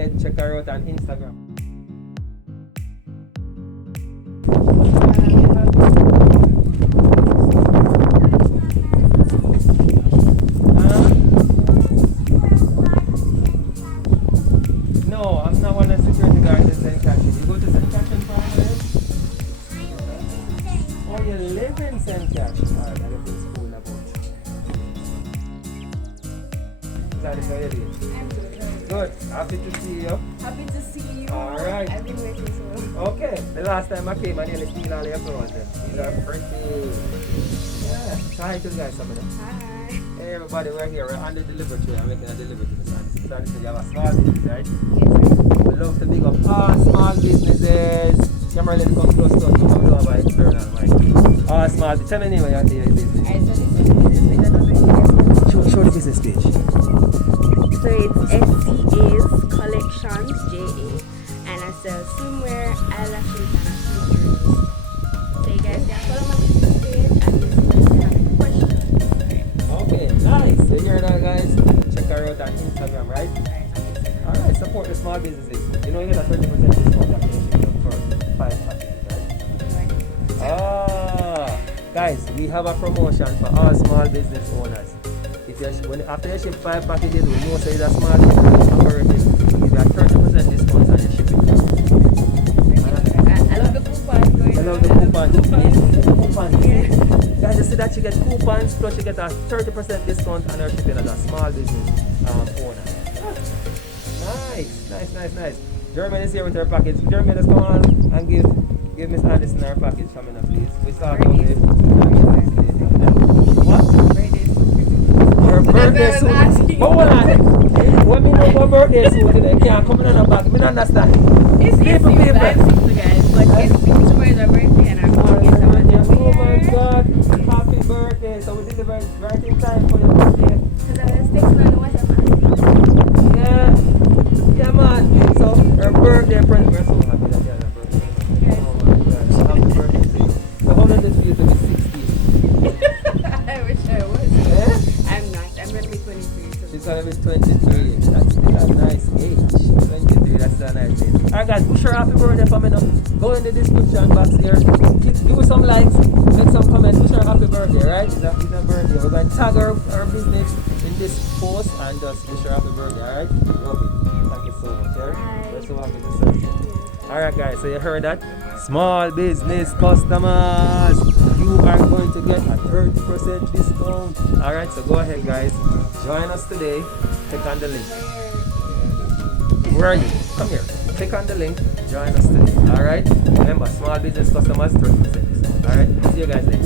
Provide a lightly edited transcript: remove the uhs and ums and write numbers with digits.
ahead, check her out on Instagram. No, I'm not one of the security guards in St. Catherine. You go to St. Catherine Primary? Oh, you live in St. Catherine. Alright, I live in school about. That is how you do. I'm good. Good. Happy to see you. Happy to see you. Alright. I've been waiting so long. Okay, the last time I came, I nearly steal all your clothes. These are pretty. Yeah. So hi to the guys, some of them. Hi. Hey everybody, we're here. We're on the delivery tray. I'm making a delivery to the son. So you have a small business, right? Yes, We love to big up all small businesses. Camera lens come close to us, so come over external, right? All small. Tell me the name of your business. I saw this business with another investment. Show the business page. So it's SCA's Collections, JA, and I sell swimwear, eyelashes, and accessories. So you guys can follow my business page and if you have questions. Okay, nice. So you hear that, guys? Check her out on Instagram, right? Alright, support the small businesses. You know you get a 20% discount after you ship them for 5 packages, right? Ah, guys, we have a promotion for all small business owners. If you after you ship 5 packages, we know say it's a small business operating, give you a 30% discount on your shipping. I love the coupons going I love the coupons. Yeah. Guys, you see that you get coupons plus you get a 30% discount on your shipping as a small business owner. Nice. Jeremy is here with her package. Jeremy, let's come on and give Miss Anderson her package coming up, please. We start out with what? Her birthday suit. But hold on. What me know about birthday suit today? Can't come in on the back. Me don't understand. It's People. I'm 60 guys, but it's tomorrow's my birthday and I'm going to get someone to Oh my wear. God! Happy birthday! So we delivered right in time for your birthday. Because I was texting on WhatsApp. Yeah, man. So her birthday present. We're so happy that you had a birthday. Oh my God! So happy birthday to you. So how does it feel to be 60? I wish I was. Yeah? I'm not. I'm going to be 23. So. She's gonna be 23. That's still a nice age. 23. That's still a nice age. Alright guys, wish her happy birthday for me now. Go in the description box here. Give her some likes, make some comments. Wish her happy birthday, right? It's a birthday. We're going to tag her business in this post and just wish her happy birthday, alright? Love it. Thank you so much, yeah? We're so happy to serve you. Alright guys, so you heard that? Small business customers, you are going to get a 30% discount. Alright, so go ahead guys, join us today. Click on the link. Where are you? Come here. Click on the link, join us today. Alright? Remember, small business customers 30%. Alright? See you guys later.